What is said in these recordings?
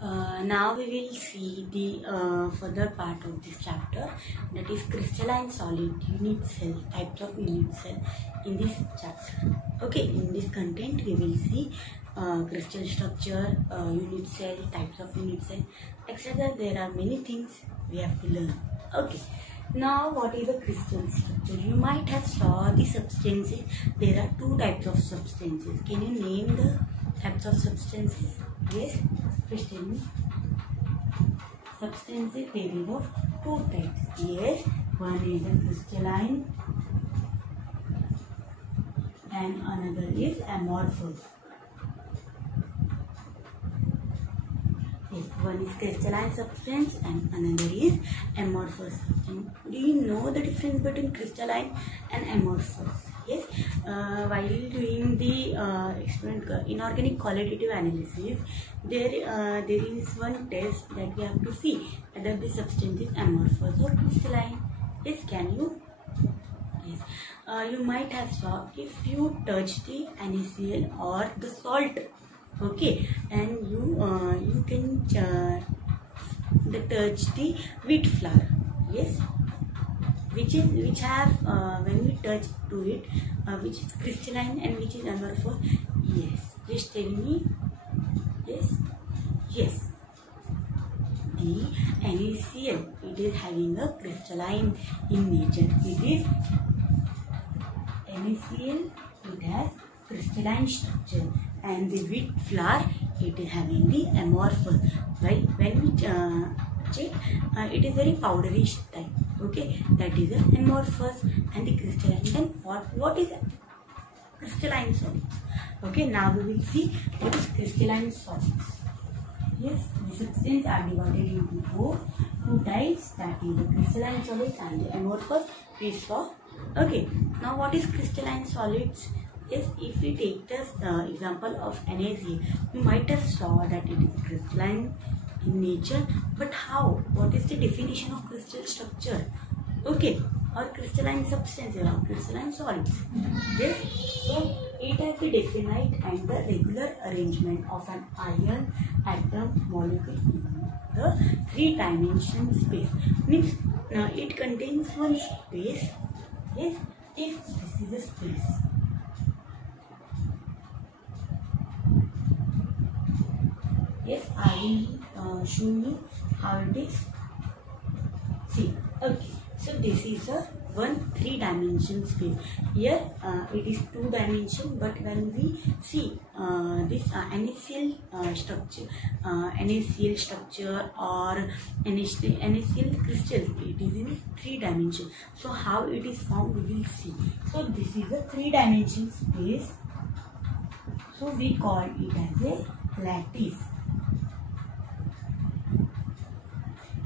Now we will see the further part of this chapter, that is crystalline solid unit cell, types of unit cell in this chapter. Okay, in this content we will see crystal structure, unit cell, types of unit cell, etc. There are many things we have to learn. Okay. Now what is a crystal structure? You might have saw the substances. There are two types of substances. Can you name the types of substances? Yes, please tell me. Substances, there is of two types. Yes, one is a crystalline and another is amorphous. Yes, one is crystalline substance and another is amorphous substance. Do you know the difference between crystalline and amorphous? Yes, while doing the inorganic qualitative analysis, there is one test that we have to see whether the substance is amorphous or crystalline. Yes, can you? Yes, you might have saw if you touch the NaCl or the salt, okay, and you can touch the wheat flour. Yes, which have when we touch to it, which is crystalline and which is amorphous. Yes, just tell me. Yes, yes. The NaCl, it is having a crystalline in nature. It is NaCl. It has crystalline structure, and the wheat flour, it is having the amorphous. Right? When we check, it is very powderish type. Okay, that is an amorphous, and the crystalline. Then what is crystalline solids? Okay, now we will see what is crystalline solids. Yes, the substances are divided into two types, that is the crystalline solids and the amorphous. We saw. Okay, now what is crystalline solids? Yes, if we take the example of NaCl, you might have saw that it is crystalline in nature, but how? What is the definition of crystal structure? Okay, or crystalline substances or crystalline solids. Yes, so it has the definite and the regular arrangement of an ion, atom, molecule in the three-dimensional space. Means it contains one space. Yes, if this is a space. Yes, I will show you how it is. See, okay. So this is a one three-dimensional space. Here it is two-dimension, but when we see this NaCl structure or NaCl crystal, it is in three-dimension. So how it is formed, we will see. So this is a three-dimensional space. So we call it as a lattice.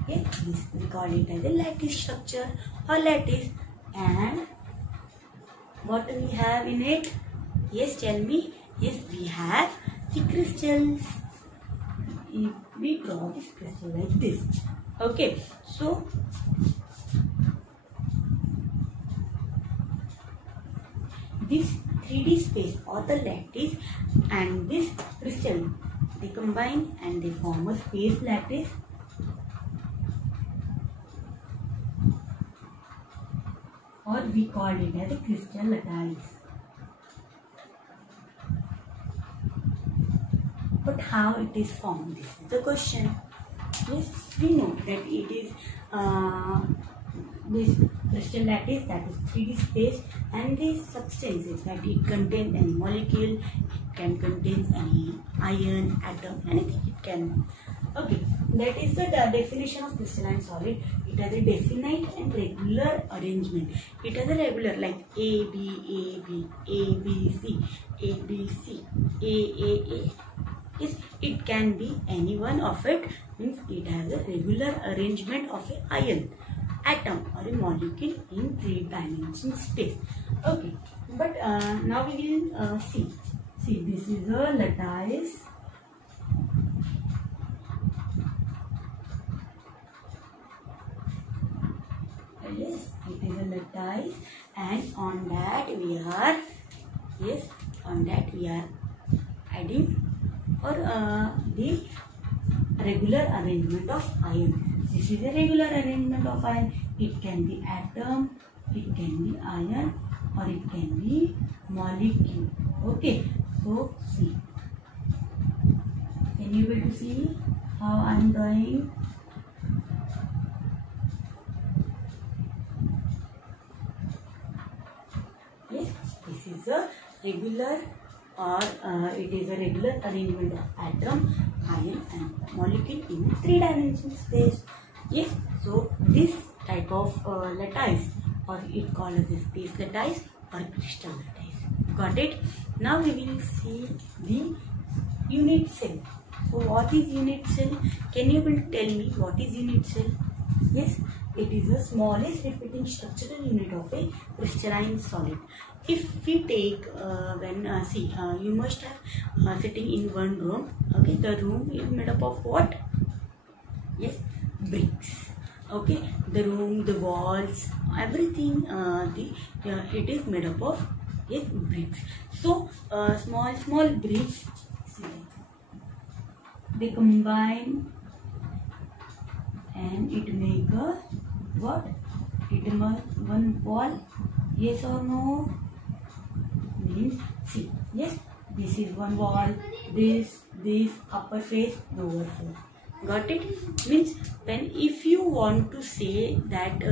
Okay, we call it as a lattice structure or lattice. And what do we have in it? Yes, tell me. Yes, we have the crystals. If we draw this crystal like this. Okay, so this 3D space or the lattice and this crystal, they combine and they form a space lattice. Or we call it as a crystal lattice. But how it is formed? This is the question. Yes, we know that it is this crystal lattice, that is 3D space, and these substances that it contains any molecule, it can contain any ion, atom, anything it can. Okay, that is the definition of crystalline solid. It has a definite and regular arrangement. It has a regular like A, B, A, B, A, B, C, A, B, C, A. Yes, it can be any one of it. Means it has a regular arrangement of an ion, atom or a molecule in three-dimensional space. Okay, but now we will see. See, this is a lattice. Yes, it is a lattice, and on that we are, yes, on that we are adding or the regular arrangement of ion. This is a regular arrangement of ion. It can be atom, it can be ion, or it can be molecule. Okay, so see. Can you able to see how I am drawing? Yes, this is a regular or it is a regular arrangement of atom, ion and molecule in a three-dimensional space. Yes, so this type of lattice, or it called as space lattice or crystal lattice. Got it? Now we will see the unit cell. So what is unit cell? Can you tell me what is unit cell? Yes, it is the smallest repeating structural unit of a crystalline solid. If we take you must have sitting in one room. Okay, the room is made up of what? Yes, bricks. Okay, the room, the walls, everything. It is made up of, yes, bricks. So small bricks. They combine and it make a what? It make one wall. Yes or no? Means see. Yes, this is one wall. This upper face, lower face. Got it? Means when if you want to say that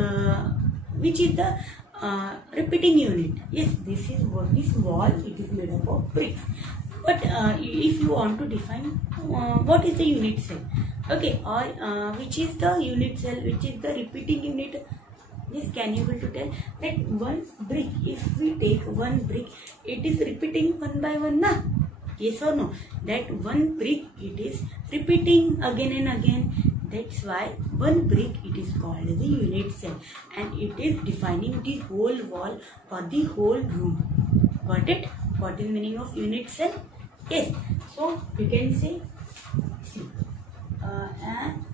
which is the repeating unit. Yes, this is what this wall. It is made up of bricks. But if you want to define what is the unit cell, okay, or which is the unit cell, which is the repeating unit, yes, can you able to tell that one brick, if we take one brick, it is repeating one by one, na? Yes or no? That one brick, it is repeating again and again. That's why one brick, it is called the unit cell, and it is defining the whole wall or the whole room. Got it? What is the meaning of unit cell? Yes. So you can say, see, and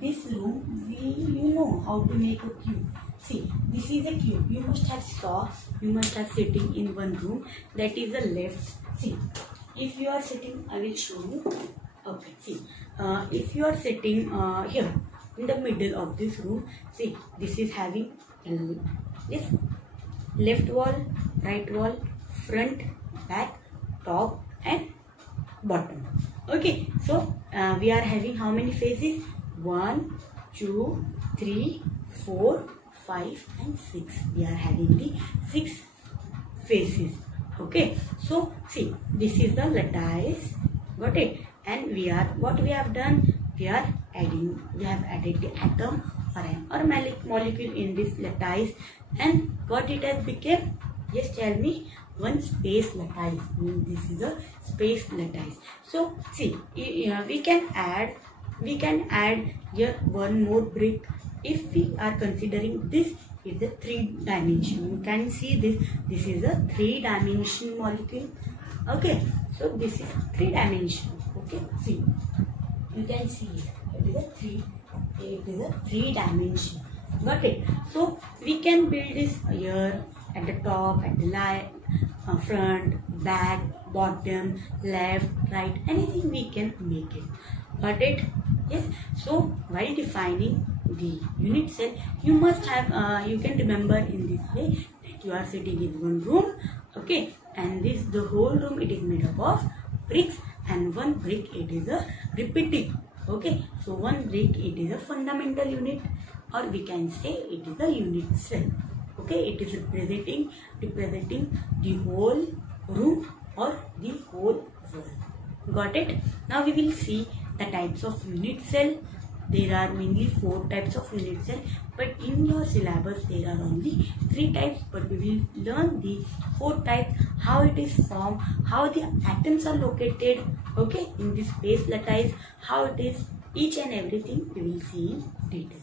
this room, you know how to make a cube. See, this is a cube. You must have sitting in one room. That is the left. See, if you are sitting, I will show you. Okay, see, if you are sitting here in the middle of this room, see, this is having this left wall, right wall, front, back, top and bottom. Okay, so we are having how many faces? 1, 2, 3, 4, 5 and 6. We are having the 6 faces. Okay, so see, this is the lattice. Got it? And what we have done, we have added the atom or molecule in this lattice, and what it has become? Just tell me. One space lattice. This is a space lattice. So see, we can add here one more brick. If we are considering this is a 3-dimension, you can see this is a 3-dimension molecule. Okay, so this is 3-dimension. Okay, see, you can see it is a 3-dimension. Got it? So we can build this here at the top, at the front, back, bottom, left, right, anything we can make it. Got it? Yes. So while defining the unit cell, you must have you can remember in this way that you are sitting in one room. Okay, and the whole room, it is made up of bricks, and one brick, it is a repeating. Okay, so one brick, it is a fundamental unit, or we can say it is a unit cell. Okay, it is representing the whole room or the whole wall. Got it? Now we will see the types of unit cell. There are mainly 4 types of unit cell, but in your syllabus there are only 3 types, but we will learn the 4 types, how it is formed, how the atoms are located, okay, in this space lattice, how it is, each and everything we will see in detail.